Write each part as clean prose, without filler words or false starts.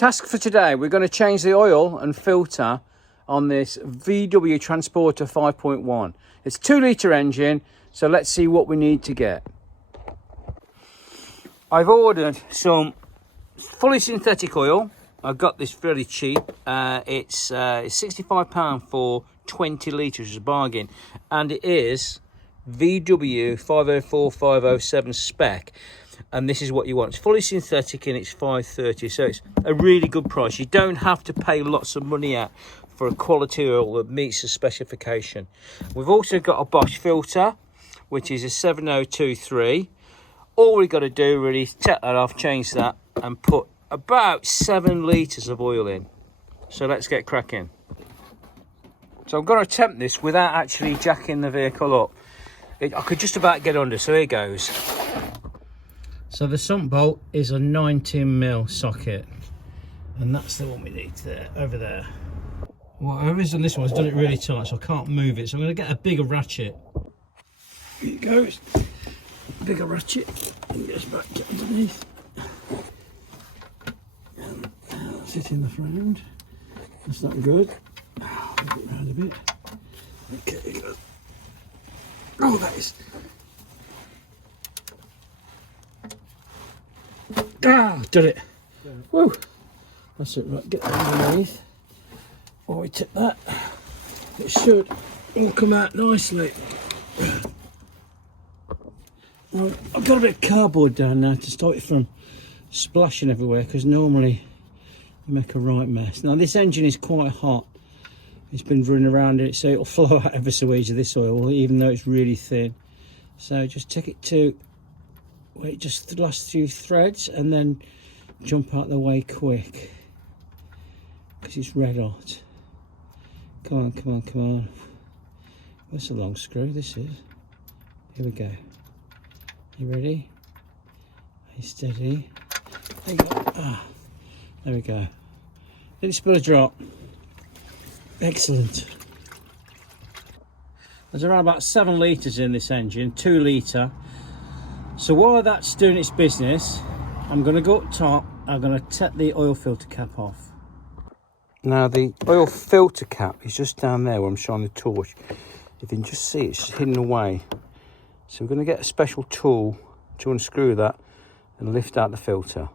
Task for today, we're going to change the oil and filter on this VW Transporter 5.1. It's a 2-litre engine, so let's see what we need to get. I've ordered some fully synthetic oil. I got this fairly cheap. It's £65 for 20 litres, it's a bargain. And it is VW 504507 spec. And this is what you want. It's fully synthetic and it's £5.30, so it's a really good price. You don't have to pay lots of money out for a quality oil that meets the specification. We've also got a Bosch filter, which is a 7023. All we've got to do really is take that off, change that, and put about 7 litres of oil in. So let's get cracking. So I'm going to attempt this without actually jacking the vehicle up. I could just about get under, so here goes. So the sump bolt is a 19mm socket, and that's the one we need there, over there. Whatever's done this one has done it really tight, so I can't move it. So I'm going to get a bigger ratchet. Here it goes. Bigger ratchet, and goes back underneath. And that's it in the front. That's not good. Move it around a bit. Okay, here it goes. Oh, that is. Ah, done it. Yeah. Woo. That's it, right, get that underneath. While we tip that, it should all come out nicely. Well, I've got a bit of cardboard down now to stop it from splashing everywhere, because normally you make a right mess. Now this engine is quite hot. It's been running around in it, so it'll flow out ever so easy, this oil, even though it's really thin. So just take it to wait just the last few threads and then jump out the way quick, because it's red hot. Come on, come on, come on. That's a long screw, this is. Here we go. You ready? Are you steady? There you go. Ah, there we go. Didn't spill a drop. Excellent. There's around about 7 litres in this engine, 2 litre. So while that's doing its business, I'm going to go up top. I'm going to take the oil filter cap off. Now the oil filter cap is just down there where I'm shining the torch. You can just see it's hidden away. So we're going to get a special tool to unscrew that and lift out the filter.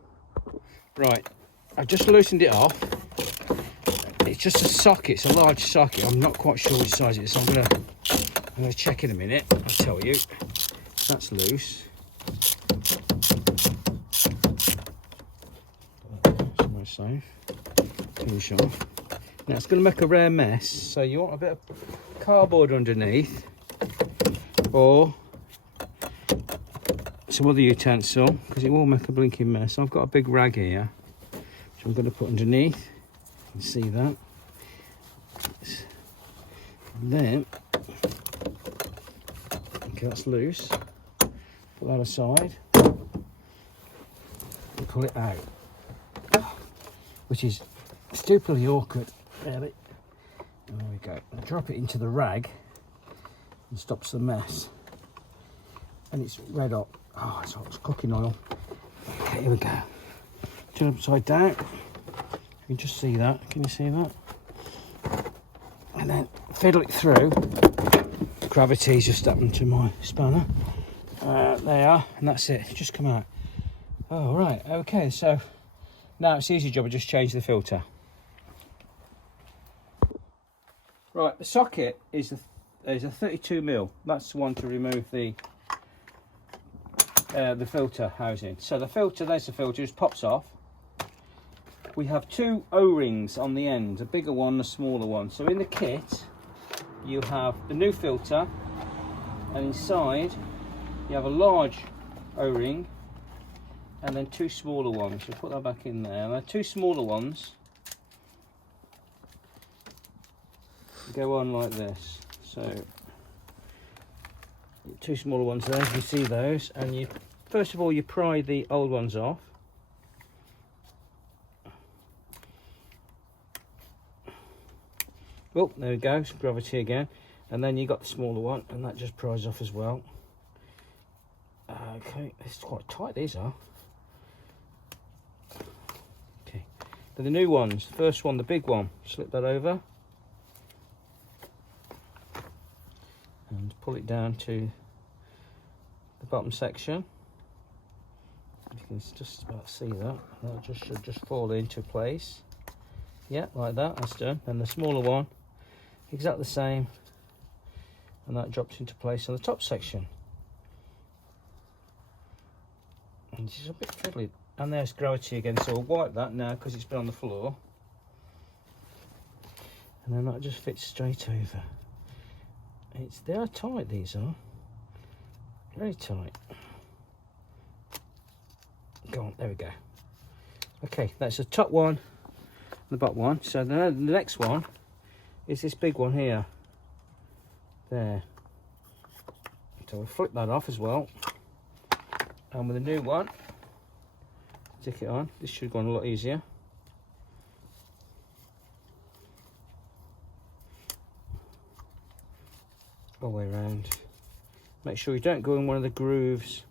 Right, I've just loosened it off. It's just a socket, it's a large socket. I'm not quite sure which size it is, so I'm going to check in a minute. I'll tell you. That's loose. Somewhere safe. Finish off. Now it's going to make a rare mess, so you want a bit of cardboard underneath, or some other utensil, because it will make a blinking mess. I've got a big rag here, which I'm going to put underneath. You can see that. And then, okay, that's loose. Put that aside. And pull it out, which is stupidly awkward, really. And there we go. I'll drop it into the rag and stops the mess. And it's red hot. Oh, it's hot. It's cooking oil. Okay, here we go. Turn it upside down. You can just see that. Can you see that? And then fiddle it through. Gravity's just happened to my spanner. There they are, and that's it. Just come out. Oh, right. Okay, so now it's an easy job. I just change the filter. Right, the socket is a 32mm. That's the one to remove the filter housing. So the filter, there's the filter, just pops off. We have 2 O-rings on the end, a bigger one and a smaller one. So in the kit, you have the new filter, and inside you have a large O-ring and then 2 smaller ones. So put that back in there. And the 2 smaller ones go on like this. So 2 smaller ones there, you can see those, and you first of all you pry the old ones off. Oh, there we go, some gravity again. And then you got the smaller one, and that just pries off as well. Okay, it's quite tight, these are. Okay, They're the new ones. The first one, the big one. Slip that over. And pull it down to the bottom section. You can just about see that. That should just fall into place. Yeah, like that. That's done. And the smaller one, exactly the same. And that drops into place on the top section. And it's a bit fiddly. And there's gravity again, so we'll wipe that now because it's been on the floor. And then that just fits straight over. They are tight, these are. Very tight. Go on, there we go. Okay, that's the top one and the bottom one. So the next one is this big one here. There. So we'll flip that off as well. And with a new one, stick it on. This should go on a lot easier. All the way around. Make sure you don't go in one of the grooves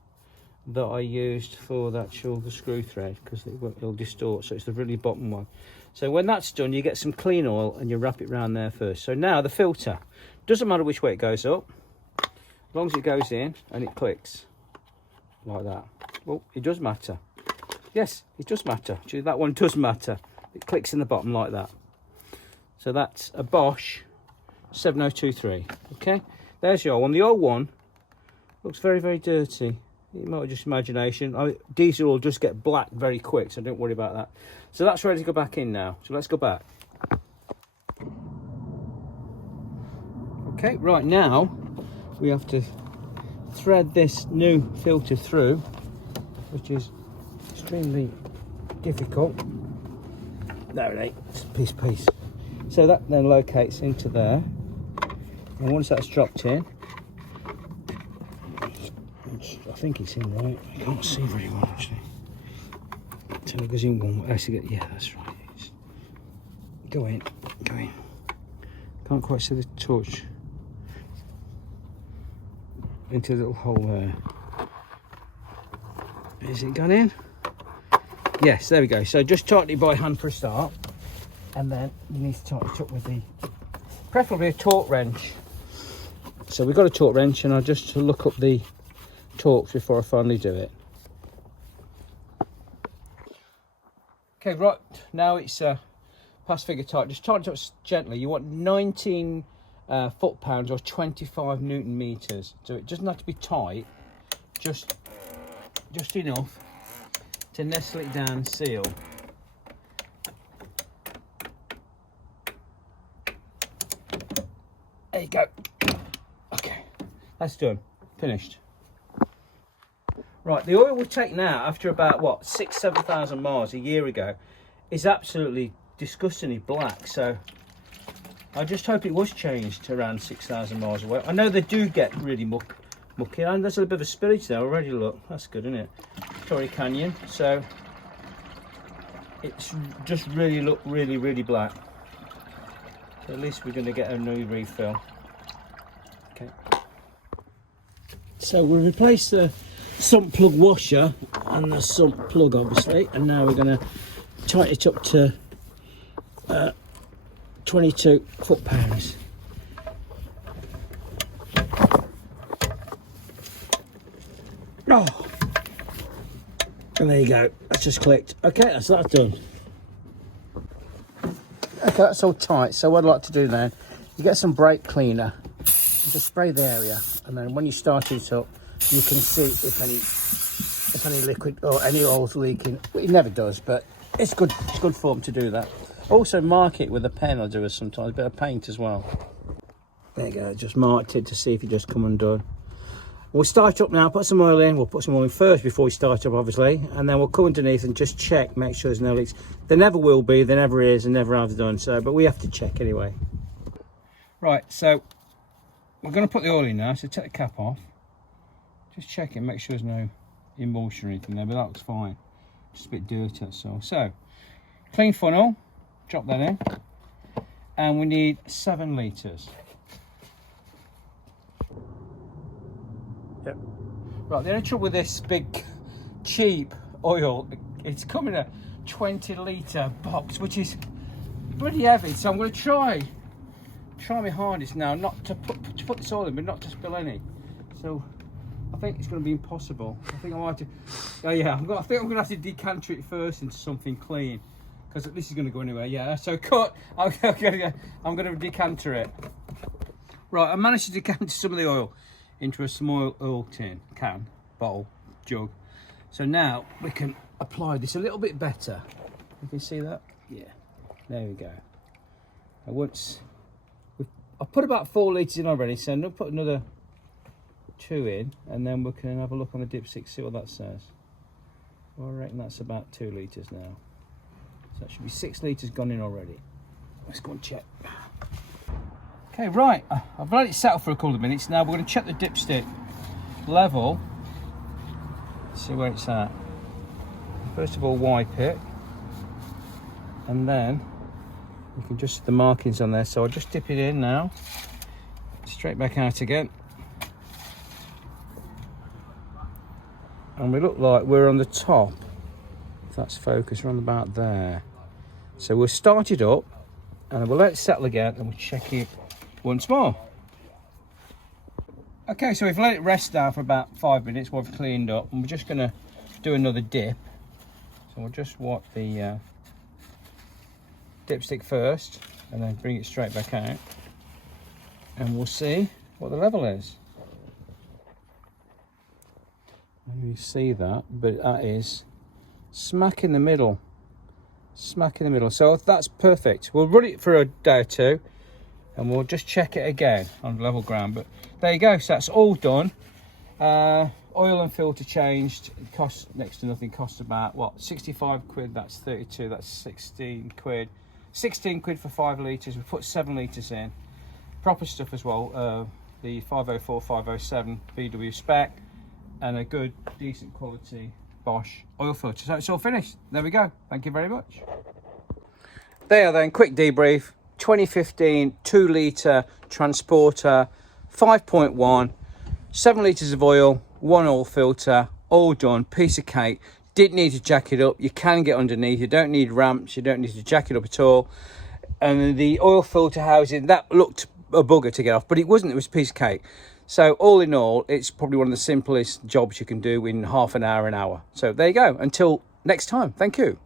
that I used for the screw thread, because it'll distort. So it's the really bottom one. So when that's done, you get some clean oil and you wrap it around there first. So now the filter, doesn't matter which way it goes up, as long as it goes in and it clicks like that. Well, it does matter. Yes, it does matter. Actually, that one does matter. It clicks in the bottom like that. So that's a Bosch 7023. Okay, there's your one. The old one looks very, very dirty. It might be just imagination. Diesel will just get black very quick, so don't worry about that. So that's ready to go back in now. So let's go back. Okay, right now we have to thread this new filter through, which is extremely difficult. There it is, piece. So that then locates into there, and once that's dropped in, I think it's in right. I can't see very well actually. So it goes in one. Actually, yeah, that's right. Go in. Can't quite see the torch into the little hole there. Is it gone in? Yes, there we go. So just tighten it by hand for a start, and then you need to tighten it up with preferably a torque wrench. So we've got a torque wrench, and I'll just look up the torques before I finally do it. Okay, right now it's past figure tight. Just tighten it up gently. You want 19 foot-pounds or 25 Newton meters. So it doesn't have to be tight, just enough to nestle it down and seal. There you go. Okay, that's done. Finished. Right, the oil we take now, after about, what, 6,000–7,000 miles a year ago, is absolutely disgustingly black. So I just hope it was changed to around 6,000 miles away. I know they do get really mucky, and there's a bit of a spillage there already, look. That's good, isn't it? Torrey Canyon. So it's just really look really black. At least we're going to get a new refill. Okay. So we'll replace the sump plug washer and the sump plug obviously, and now we're going to tighten it up to 22 foot-pounds. Oh, and there you go, that's just clicked. Okay, that's that done. Okay, that's all tight. So what I'd like to do then, you get some brake cleaner and just spray the area, and then when you start it up, you can see if any liquid or any oil's leaking. Well, it never does, but it's good form to do that. Also mark it with a pen. I do it sometimes, a bit of paint as well. There you go, just marked it to see if it just come undone. We'll start up now, put some oil in. We'll put some oil in first before we start up, obviously, and then we'll come underneath and just check, make sure there's no leaks. There never will be, there never is, and never have done so, but we have to check anyway. Right, so we're going to put the oil in now, so take the cap off. Just check it, make sure there's no emulsion or anything there, but that looks fine. Just a bit dirty, that's all. So, clean funnel, drop that in, and we need 7 litres. Yep. Right, the only trouble with this big, cheap oil, it's come in a 20 litre box, which is pretty heavy. So I'm going to try my hardest now not to put this oil in, but not to spill any. So I think it's going to be impossible. I think I might have to. Oh yeah, I think I'm going to have to decanter it first into something clean, because this is going to go anywhere. Yeah. So cut. I'm going to decanter it. Right. I managed to decanter some of the oil into a small oil tin, can, bowl, jug. So now we can apply this a little bit better. You can see that? Yeah. There we go. I've put about 4 litres in already, so I'll put another 2 in, and then we can have a look on the dipstick, see what that says. Well, I reckon that's about 2 litres now. So that should be 6 litres gone in already. Let's go and check. Okay, right. I've let it settle for a couple of minutes. Now we're going to check the dipstick level. See where it's at. First of all, wipe it, and then you can just see the markings on there. So I'll just dip it in now, straight back out again, and we look like we're on the top. If that's focused, we're on about there. So we'll start it up, and we'll let it settle again, and we'll check it once more. Okay, so we've let it rest now for about 5 minutes while we've cleaned up, and we're just going to do another dip. So we'll just wipe the dipstick first, and then bring it straight back out, and we'll see what the level is. Maybe you see that, but that is smack in the middle. Smack in the middle. So that's perfect. We'll run it for a day or two, and we'll just check it again on level ground. But there you go, so that's all done. Oil and filter changed. It costs next to nothing. Costs about, what, 65 quid, that's 32, that's 16 quid. 16 quid for 5 litres. We put 7 litres in. Proper stuff as well. The 504, 507 VW spec, and a good, decent quality Bosch oil filter. So it's all finished. There we go. Thank you very much. There then, quick debrief. 2015 2 litre transporter, 5.1, 7 litres of oil, 1 oil filter, all done, piece of cake. Didn't need to jack it up. You can get underneath. You don't need ramps. You don't need to jack it up at all. And the oil filter housing, that looked a bugger to get off, but it wasn't. It was a piece of cake. So all in all, it's probably one of the simplest jobs you can do in half an hour, an hour. So there you go. Until next time. Thank you.